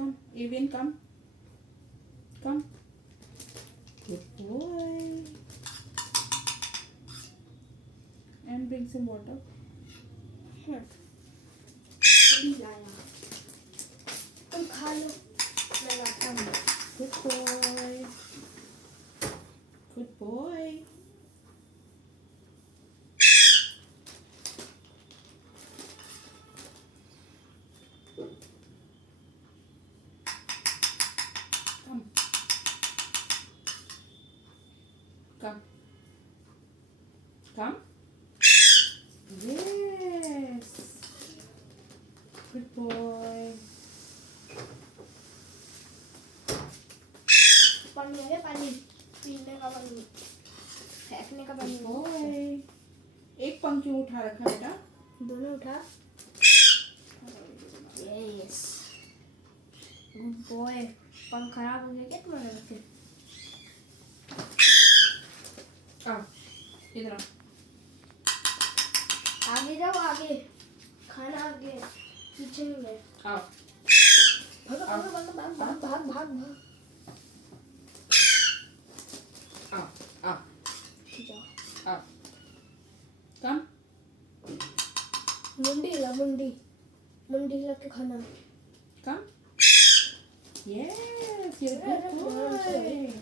Come, Avian, come. Come. Good boy. And bring some water. Here. अभी लाया तुम खा लो मैं लाता हूँ Good boy. Good boy. Come. Come. Come. Yes. Good boy. पानी है पानी पीने का पानी फेंकने का पानी Good boy. एक पंख क्यों उठा रखा बेटा? दोनों उठा यस गुड बॉय पंख खराब हो गया क्या तुम्हारा फिर आओ इधर आओ. आगे जाओ आगे खाना आगे पीछे में आओ. भाग भाग भाग भाग भाग भाग भाग भाग आओ. आओ. जाओ आओ. Come. मुंडी ला मुंडी मुंडी ला के खाना Come. Yes, you're a good boy.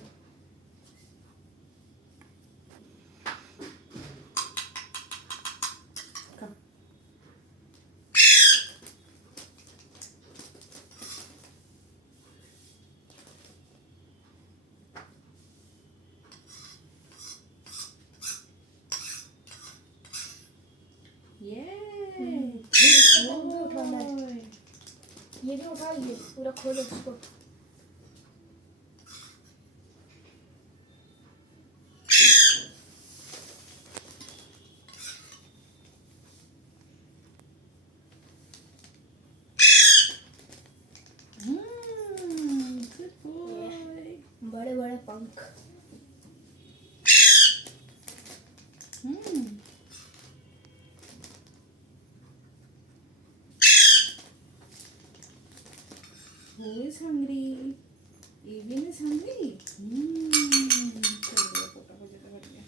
Come. Yes. इसको भी Good उठाना है boy. ये भी उठा ये पूरा खोलो इसको Good boy. बड़े बड़े पंख Who is hungry? Avian is hungry. चल गया पोटा को जगह बढ़ गया.